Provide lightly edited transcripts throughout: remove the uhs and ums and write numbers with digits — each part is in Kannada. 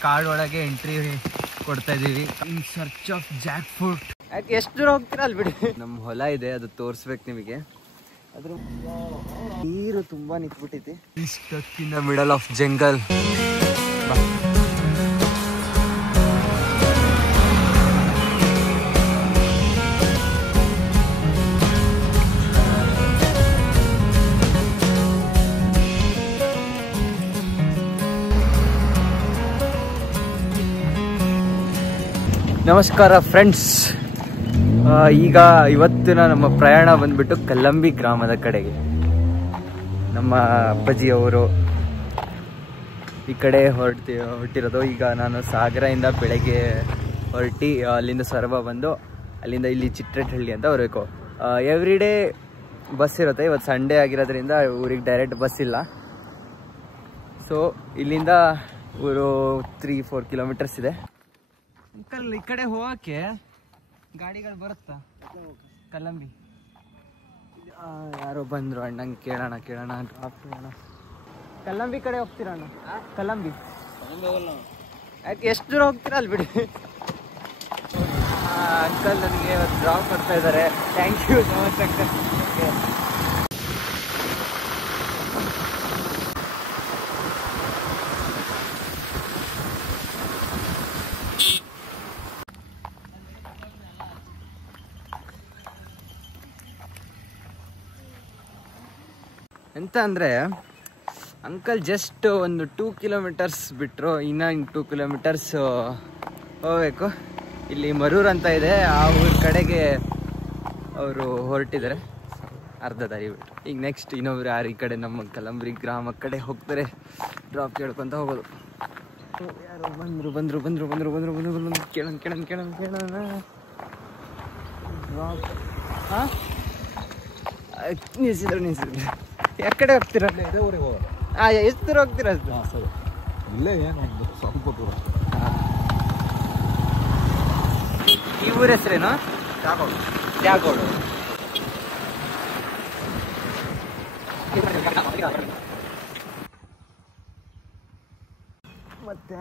ಕಾಡ್ ಒಳಗೆ ಎಂಟ್ರಿ ಕೊಡ್ತಾ ಇದೀವಿ in search of Jack fruit. ಯಾಕೆ ಎಷ್ಟು ದೂರ ಹೋಗ್ತೀರಾ ಅಲ್ಲಿ ಬಿಡಿ. ನಮ್ಮ ಹೊಲ ಇದೆ, ಅದು ತೋರಿಸ್ಬೇಕು ನಿಮಗೆ. ಅದ್ರ ನೀರು ತುಂಬಾ ನಿಂತ್ಬಿಟ್ಟೈತಿ. Stuck in the middle of jungle. ನಮಸ್ಕಾರ ಫ್ರೆಂಡ್ಸ್, ಈಗ ಇವತ್ತಿನ ನಮ್ಮ ಪ್ರಯಾಣ ಬಂದ್ಬಿಟ್ಟು ಕಲ್ಲಂಬಿ ಗ್ರಾಮದ ಕಡೆಗೆ. ನಮ್ಮ ಅಪ್ಪಾಜಿಯವರು ಈ ಕಡೆ ಹೊರಟಿರೋದು. ಈಗ ನಾನು ಸಾಗರದಿಂದ ಬೆಳಗ್ಗೆ ಹೊರಟಿ ಅಲ್ಲಿಂದ ಸೊರಬ ಬಂದು ಅಲ್ಲಿಂದ ಇಲ್ಲಿ ಚಿಟ್ರಹಳ್ಳಿ ಅಂತ ಬರಬೇಕು. ಎವ್ರಿ ಡೇ ಬಸ್ ಇರುತ್ತೆ. ಇವತ್ತು ಸಂಡೇ ಆಗಿರೋದ್ರಿಂದ ಊರಿಗೆ ಡೈರೆಕ್ಟ್ ಬಸ್ ಇಲ್ಲ. ಸೊ ಇಲ್ಲಿಂದ ಊರು 3-4 ಕಿಲೋಮೀಟರ್ಸ್ ಇದೆ. ಅಂಕಲ್, ಈ ಕಡೆ ಹೋಗಕ್ಕೆ ಗಾಡಿಗಳು ಬರುತ್ತಾ? ಕಲ್ಲಂಬಿ ಯಾರೋ ಬಂದ್ರು, ಅಣ್ಣಂಗೆ ಕೇಳೋಣ ಡ್ರಾಪ್ ಮಾಡೋಣ. ಕಲ್ಲಂಬಿ ಕಡೆ ಹೋಗ್ತೀರ ಅಣ್ಣ? ಕಲ್ಲಂಬಿ ಯಾಕೆ ಎಷ್ಟು ದೂರ ಹೋಗ್ತೀರಾ ಅಲ್ಲಿ ಬಿಡಿ. ಅಂಕಲ್ ನನಗೆ ಇವತ್ತು ಡ್ರಾಪ್ ಮಾಡ್ತಾ ಇದ್ದಾರೆ. Thank you so much uncle. ಎಂತ ಅಂದರೆ ಅಂಕಲ್ ಜಸ್ಟ್ ಒಂದು 2 ಕಿಲೋಮೀಟರ್ಸ್ ಬಿಟ್ಟರು, ಇನ್ನೂ 2 ಕಿಲೋಮೀಟರ್ಸ್ ಹೋಗಬೇಕು. ಇಲ್ಲಿ ಮರೂರು ಅಂತ ಇದೆ, ಆ ಊರ ಕಡೆಗೆ ಅವರು ಹೊರಟಿದ್ದಾರೆ. ಅರ್ಧ ದಾರಿ ಬಿಟ್ಟು ಈಗ ನೆಕ್ಸ್ಟ್ ಇನ್ನೊಬ್ರು ಯಾರು ಈ ಕಡೆ ನಮ್ಮ ಕಲ್ಲಂಬಿ ಗ್ರಾಮ ಕಡೆ ಹೋಗ್ತಾರೆ. ಡ್ರಾಪ್ ಕೇಳ್ಕೊತ ಹೋಗೋದು. ಯಾರು ಬಂದರು ಕೇಳೋಣ ಡ್ರಾಪ್. ಹಾಂ, ನಿಲ್ಸಿದ್ರು. ಯಾಕಡೆ ಹೋಗ್ತೀರಾ? ಎಷ್ಟು ದೂರ ಹೋಗ್ತೀರಾ? ಸರಿ, ಇಲ್ಲೇ ಏನೊಂದು ಸ್ವಲ್ಪ ದೂರ. ಈ ಊರ ಹೆಸರೇನು? ತ್ಯಾಗೋಡು. ಮತ್ತೆ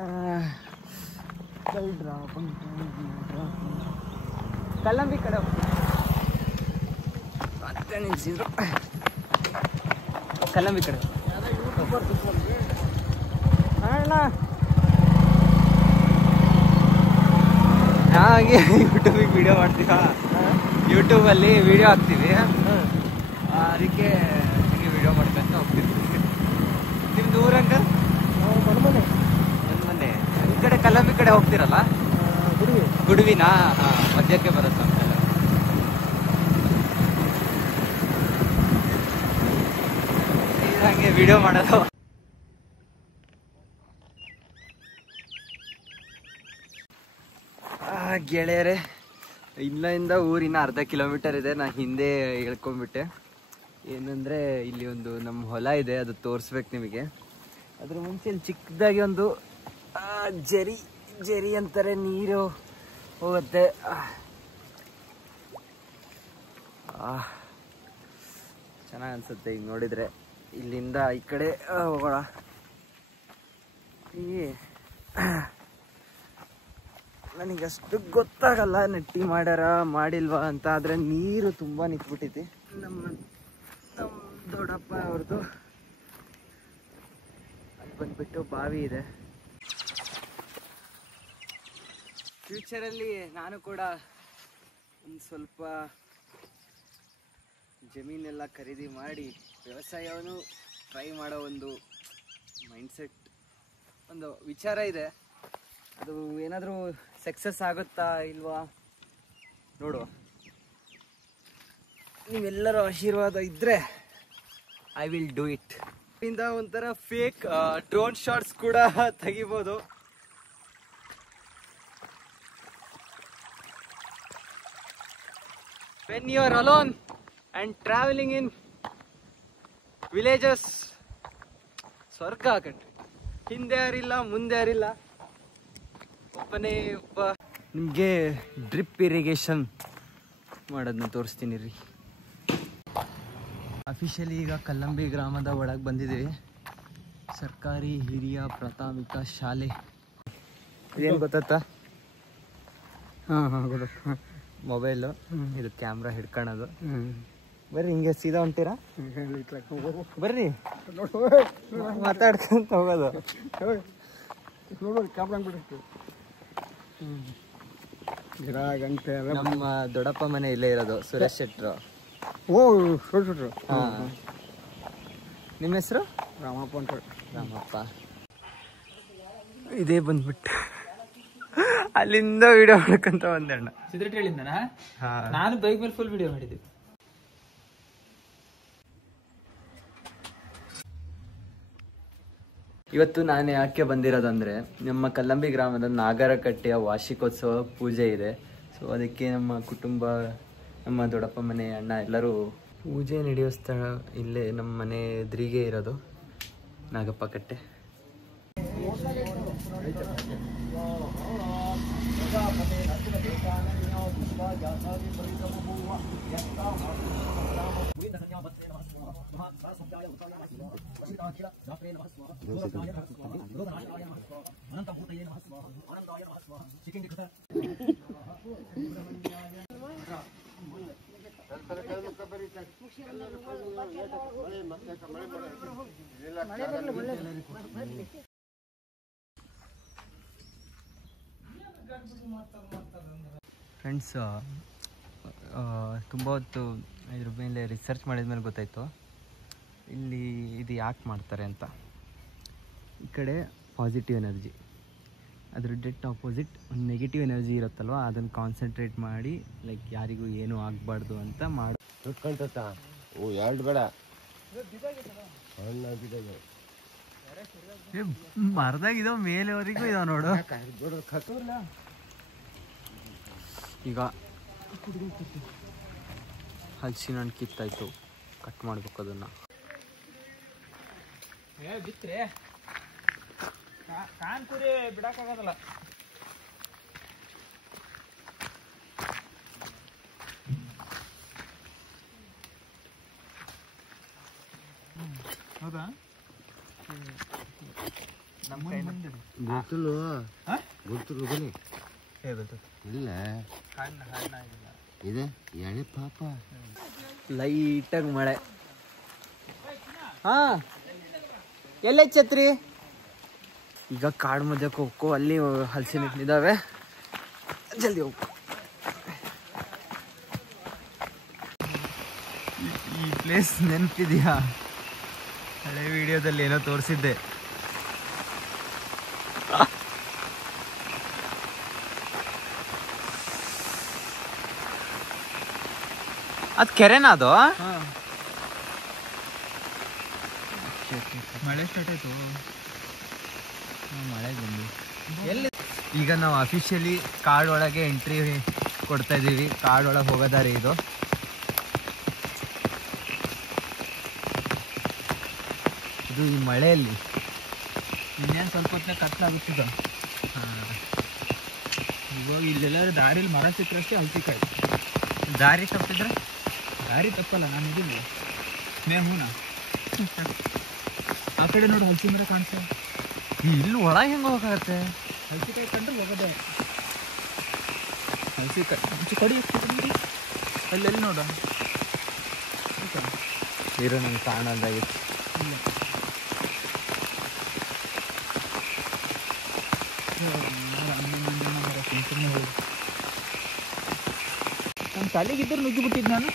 ಕಲ್ಲಂಬಿ ಕಡೆ ಹೋಗ್ತೀರಾ? ಮತ್ತೆ ನಿಲ್ಸಿದ್ರು. ಕಲ್ಲಂಬಿ ಕಡೆ ಅಣ್ಣ ಹಾಗೆ ಯೂಟ್ಯೂಬಿಗೆ ವಿಡಿಯೋ ಮಾಡ್ತೀವ. ಯೂಟ್ಯೂಬಲ್ಲಿ ವಿಡಿಯೋ ಹಾಕ್ತೀವಿ, ಅದಕ್ಕೆ ಹೀಗೆ ವಿಡಿಯೋ ಮಾಡ್ಕೊಂತ ಹೋಗ್ತೀವಿ. ನಿಮ್ದು ಊರಂಕ? ಮನೆ ಈ ಕಡೆ ಕಲ್ಲಂಬಿ ಕಡೆ ಹೋಗ್ತೀರಲ್ಲ? ಗುಡುವಿನಾ? ಹಾಂ, ಮಧ್ಯಕ್ಕೆ ಬರುತ್ತೆ ಅಂತ. ಹಂಗೆ ವಿಡಿಯೋ ಮಾಡೋದು. ಗೆಳೆಯರೇ, ಇಲ್ಲಿಂದ ಊರಿನ ಅರ್ಧ ಕಿಲೋಮೀಟರ್ ಇದೆ. ನಾನು ಹಿಂದೆ ಹೇಳ್ಕೊಂಡ್ಬಿಟ್ಟೆ. ಏನಂದರೆ ಇಲ್ಲಿ ಒಂದು ನಮ್ಮ ಹೊಲ ಇದೆ, ಅದು ತೋರಿಸ್ಬೇಕು ನಿಮಗೆ. ಅದ್ರ ಮುಂಚೆ ಇಲ್ಲಿ ಚಿಕ್ಕದಾಗಿ ಒಂದು ಜರಿ ಅಂತಾರೆ, ನೀರು ಹೋಗುತ್ತೆ. ಚೆನ್ನಾಗಿ ಅನ್ಸುತ್ತೆ ಈಗ ನೋಡಿದರೆ. ಇಲ್ಲಿಂದ ಈ ಕಡೆ ಹೋಗೋಣ. ನನಗಷ್ಟು ಗೊತ್ತಾಗಲ್ಲ ನೆಟ್ಟಿ ಮಾಡ್ಯಾರ ಮಾಡಿಲ್ವಾ ಅಂತ. ಆದರೆ ನೀರು ತುಂಬ ನಿಂತ್ಬಿಟ್ಟೈತಿ. ನಮ್ಮ ದೊಡ್ಡಪ್ಪ ಅವ್ರದ್ದು ಅಲ್ಲಿ ಬಂದ್ಬಿಟ್ಟು ಬಾವಿ ಇದೆ. ಫ್ಯೂಚರಲ್ಲಿ ನಾನು ಕೂಡ ಒಂದು ಸ್ವಲ್ಪ ಜಮೀನೆಲ್ಲ ಖರೀದಿ ಮಾಡಿ ವ್ಯವಸಾಯವನ್ನು ಟ್ರೈ ಮಾಡೋ ಒಂದು ಮೈಂಡ್ಸೆಟ್, ಒಂದು ವಿಚಾರ ಇದೆ. ಅದು ಏನಾದರೂ ಸಕ್ಸಸ್ ಆಗುತ್ತಾ ಇಲ್ವಾ ನೋಡುವ. ನೀವೆಲ್ಲರೂ ಆಶೀರ್ವಾದ ಇದ್ದರೆ ಐ ವಿಲ್ ಡೂ ಇಟ್. ಇಂದ ಒಂಥರ ಫೇಕ್ ಡ್ರೋನ್ ಶಾಟ್ಸ್ ಕೂಡ ತೆಗಿಬೋದು. when you are alone and traveling in villages, ಸ್ವರ್ಗ ಕಂಡ್ರಿ. ಹಿಂದೆ ಯಾರಿಲ್ಲ, ಮುಂದೆ ಯಾರಿಲ್ಲ, ಒಬ್ಬನೇ ಒಬ್ಬ. ನಿಮಗೆ ಡ್ರಿಪ್ ಇರಿಗೇಷನ್ ಮಾಡೋದನ್ನ ತೋರಿಸ್ತೀನಿ ರೀ. ಅಫಿಷಿಯಲಿ ಈಗ ಕಲ್ಲಂಬಿ ಗ್ರಾಮದ ಒಳಗೆ ಬಂದಿದ್ದೀವಿ. ಸರ್ಕಾರಿ ಹಿರಿಯ ಪ್ರಾಥಮಿಕ ಶಾಲೆ ಇದೇನು ಗೊತ್ತಾ? ಹಾಂ ಗೊತ್ತಾಯ್ತು. ಮೊಬೈಲು, ಇದು ಕ್ಯಾಮ್ರಾ ಹಿಡ್ಕೊಳೋದು. ಬರ್ರಿ ಹಿಂಗೆ ಸೀದಾ ಹೊಂಟಿರಾ? ಬರ್ರಿ ಮಾತಾಡ್ಕೊಂತ ಹೋಗೋದು. ಕ್ಯಾಮ್ರಾ ಬಿಡಿಸ್ತು. ಗಿಡ ಗಂಟೆ ಎಲ್ಲ. ನಮ್ಮ ದೊಡ್ಡಪ್ಪ ಮನೆ ಇಲ್ಲೇ ಇರೋದು, ಸುರೇಶ್ ಶೆಟ್ರು. ಓ ಸುರೇಶ್. ಹಾಂ. ನಿಮ್ಮ ಹೆಸರು? ರಾಮಪ್ಪ ಅಂತ. ರಾಮಪ್ಪ. ಇದೇ ಬಂದ್ಬಿಟ್ಟು ಅಲ್ಲಿಂದ ವಿಡಿಯೋ ಮಾಡ್ಕೊಂತ ಬಂದಣ್ಣ. ಸಿದ್ರಟ್ ಹೇಳಿದ್ದಾನ? ಹಾಂ. ನಾನು ಬೈಕ್ ಮೇಲೆ ಫುಲ್ ವಿಡಿಯೋ ಮಾಡಿದ್ದೆ. ಇವತ್ತು ನಾನು ಯಾಕೆ ಬಂದಿರೋದಂದ್ರೆ, ನಮ್ಮ ಕಲ್ಲಂಬಿ ಗ್ರಾಮದ ನಾಗರಕಟ್ಟೆಯ ವಾರ್ಷಿಕೋತ್ಸವ ಪೂಜೆ ಇದೆ. ಸೊ ಅದಕ್ಕೆ ನಮ್ಮ ಕುಟುಂಬ, ನಮ್ಮ ದೊಡ್ಡಪ್ಪ ಮನೆ ಅಣ್ಣ ಎಲ್ಲರೂ ಪೂಜೆ ನಡೆಯೋ ಸ್ಥಳ ಇಲ್ಲೇ ನಮ್ಮ ಮನೆ ಎದುರಿಗೆ ಇರೋದು ನಾಗಪ್ಪ ಕಟ್ಟೆ. ಫ್ರೆಂಡ್ಸ್, ತುಂಬ ಹೊತ್ತು ಇದ್ರ ಮೇಲೆ ರಿಸರ್ಚ್ ಮಾಡಿದ ಮೇಲೆ ಗೊತ್ತಾಯಿತು ಇಲ್ಲಿ ಇದು ಯಾಕೆ ಮಾಡ್ತಾರೆ ಅಂತ. ಈ ಕಡೆ ಪಾಸಿಟಿವ್ ಎನರ್ಜಿ, ಅದ್ರ ಡೆಟ್ ಆಪೋಸಿಟ್ ಒಂದು ನೆಗೆಟಿವ್ ಎನರ್ಜಿ ಇರುತ್ತಲ್ವ, ಅದನ್ನು ಕಾನ್ಸಂಟ್ರೇಟ್ ಮಾಡಿ ಲೈಕ್ ಯಾರಿಗೂ ಏನೂ ಆಗಬಾರ್ದು ಅಂತ ಮಾಡಿ. ಓ ಎರಡು ಬೇಡ ಮರದಾಗಿದಾವ ಮೇಲೆವರೆಗೂ ಇದಾವ ನೋಡು. ಈಗ ಹಲಸಿನ ಹಣ್ಣು ಕಿತ್ತಾಯ್ತು, ಕಟ್ ಮಾಡ್ಬೇಕು ಅದನ್ನ. ಬಿತ್ರೆ ಕಾನ್ ಕುರಿ ಬಿಡಕ್ಕಾಗದಲ್ಲ. ಹೌದಾ? ಇಲ್ಲ ಇದೆ ಎಳೆ ಪಾಪ. ಲೈಟಾಗಿ ಮಳೆ. ಹಾ, ಎಲ್ಲೇ ಛತ್ರಿ? ಈಗ ಕಾಡು ಮಧ್ಯಕ್ಕೆ ಹೋಗ್ಕೋ, ಅಲ್ಲಿ ಹಲಸಿನ ಹಣ್ಣಿದ್ದಾವೆ, ಜಲ್ದಿ ಹೋಗ್ಕೋ. ಈ ಪ್ಲೇಸ್ ನೆನಪಿದೆಯಾ? ಹಳೆ ವಿಡಿಯೋದಲ್ಲಿ ಏನೋ ತೋರಿಸಿದ್ದೆ. ಅದು ಕೆರೆನಾ ಅದು? ಮಳೆ ಸ್ಟಾರ್ಟ್ ಆಯ್ತು. ಮಳೆ ಬಂದು ಎಲ್ಲಿ ಈಗ ನಾವು ಅಫಿಷಿಯಲಿ ಕಾಡೊಳಗೆ ಎಂಟ್ರಿ ಕೊಡ್ತಾ ಇದ್ದೀವಿ. ಕಾಡೊಳಗೆ ಹೋಗೋದಾರಿ ಇದು. ಇದು ಈ ಮಳೆಯಲ್ಲಿ ಇನ್ನೇನು ಸ್ವಲ್ಪ ಹೊತ್ತಿನ ಕತ್ಲಾಗುತ್ತಿದ್ದ. ಇವಾಗ ಇಲ್ಲೆಲ್ಲರೂ ದಾರಿಲಿ ಮರ ಸಿಕ್ಕರಷ್ಟೇ ಹಲ್ಸಿಕಾಯಿ. ದಾರಿ ತಪ್ಪಿದ್ರೆ? ದಾರಿ ತಪ್ಪಲ್ಲ, ನಾನು ಇದಿಲ್ಲ ಮೇಹೂನ. ಆ ಕಡೆ ನೋಡಿ ಹಲಸಿ ಮರ ಕಾಣಿಸ್ತದೆ. ಇಲ್ಲಿ ಒಳಗೆ ಹೆಂಗೆ ಹೋಗತ್ತೆ? ಹಲಸಿಕಾಯಿ ಕಂಡ್ರೆ ಹೋಗೋದೆ. ಹಲಸಿಕಾಯಿ ಕಡಿ ಅಲ್ಲೆಲ್ಲಿ ನೋಡ ಇರೋ ನಂಗೆ ಕಾಣೋದಾಗಿತ್ತು. ನಮ್ಮ ತಲೆಗಿದ್ದರೆ ನುಗ್ಗಿ ಬಿಟ್ಟಿದ್ದು ನಾನು.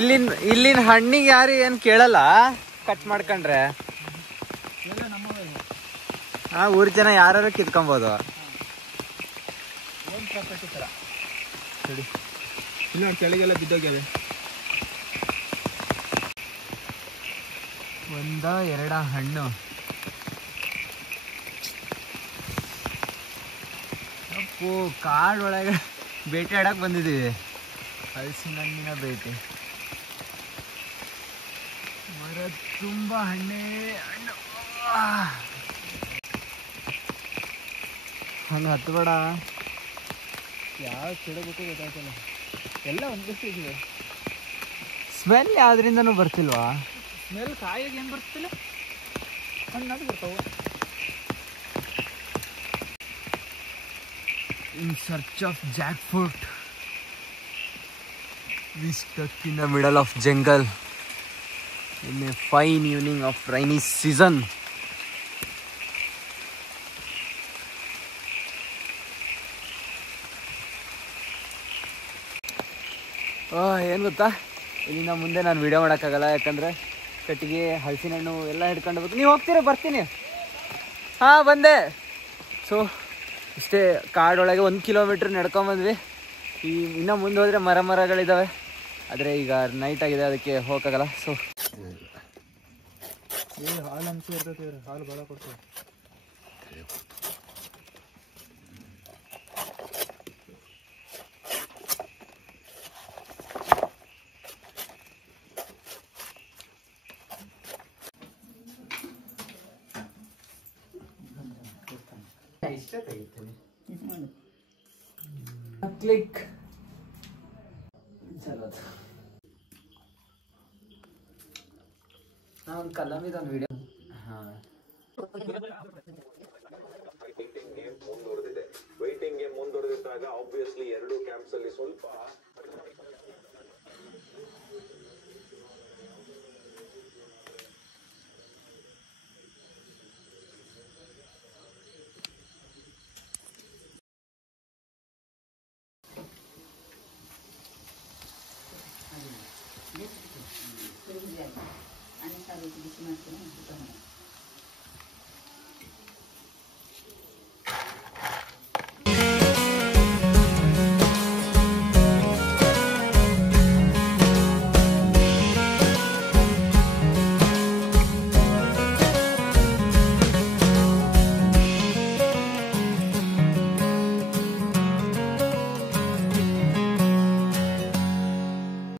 ಇಲ್ಲಿನ ಹಣ್ಣಿಗೆ ಯಾರು ಏನು ಕೇಳಲ್ಲ, ಕಟ್ ಮಾಡ್ಕೊಂಡ್ರೆ. ಹಾ, ಊರ್ ಜನ ಯಾರು ಕಿತ್ಕೊಬೋದು. ಓನ್ ಪ್ರಾಪರ್ಟಿ ಥರ ಇಲ್ಲ, ಕೆಳಗೆಲ್ಲ ಬಿದ್ದೋಗ್ಯಾವೆ. ಒಂದ ಎರಡ ಹಣ್ಣು. ಅಪ್ಪು, ಕಾಡೊಳಗೆ ಬೇಟೆ ಆಡಕ್ಕೆ ಬಂದಿದ್ದೀವಿ. ಹಲಸಿನ ಹಣ್ಣಿನ ಬೇಟೆ. ಮರ ತುಂಬ ಹಣ್ಣು. ಹಂಗೆ ಹತ್ಬೇಡ. ಯಾವ ಕೆಡಬೇಕು ಗೊತ್ತಾಯ್ತಲ್ಲ, ಎಲ್ಲ ಒಂದಷ್ಟು ಇದಿದೆ. ಸ್ಮೆಲ್ ಯಾವ್ದ್ರಿಂದನೂ ಬರ್ತಿಲ್ವಾ? ಸ್ಮೆಲ್ ಕಾಯಿಗೆ ಏನು ಬರ್ತಿಲ್ಲ, ಹಣ್ಣಾದ್ರು ಬರ್ತಾವೆ. In search of jackfruit, we stuck in the middle of jungle in a fine evening of rainy season. ಏನು ಗೊತ್ತಾ, ಇಲ್ಲಿಂದ ಮುಂದೆ ನಾನು ವಿಡಿಯೋ ಮಾಡೋಕ್ಕಾಗಲ್ಲ, ಯಾಕಂದರೆ ಕಟ್ಟಿಗೆ ಹಲಸಿನ ಹಣ್ಣು ಎಲ್ಲ ಹಿಡ್ಕೊಂಡು ಹೋಗ್ಬೇಕು. ನೀವು ಹೋಗ್ತೀರಾ? ಬರ್ತೀನಿ. ಹಾಂ, ಬಂದೆ. ಸೊ ಇಷ್ಟೇ ಕಾಡೊಳಗೆ 1 ಕಿಲೋಮೀಟ್ರ್ ನಡ್ಕೊಂಬಂದ್ವಿ. ಇನ್ನೂ ಮುಂದೆ ಹೋದರೆ ಮರಗಳಿದ್ದಾವೆ, ಆದರೆ ಈಗ ನೈಟ್ ಆಗಿದೆ, ಅದಕ್ಕೆ ಹೋಗೋಕ್ಕಾಗಲ್ಲ. ಸೊ ಹಾಲು ಅಂಶ ಇರ್ತೈತಿ, ಹಾಲು ಭಾಳ ಕೊಡ್ತೇವೆ. ಕ್ಲಿಕ್ ನಾನು ಕಲಮಿದ ಒಂದು ವಿಡಿಯೋ. ಹಾಂ, ವೈಟಿಂಗ್ಗೆ ಮುಂದುವರೆದಿದ್ದಾಗ ಆಬ್ವಿಯಸ್ಲಿ 2 ಕ್ಯಾಂಪ್ಸ್ ಅಲ್ಲಿ ಸ್ವಲ್ಪ आणि सारी बिसी ಮಾಡ್ತೀನಿ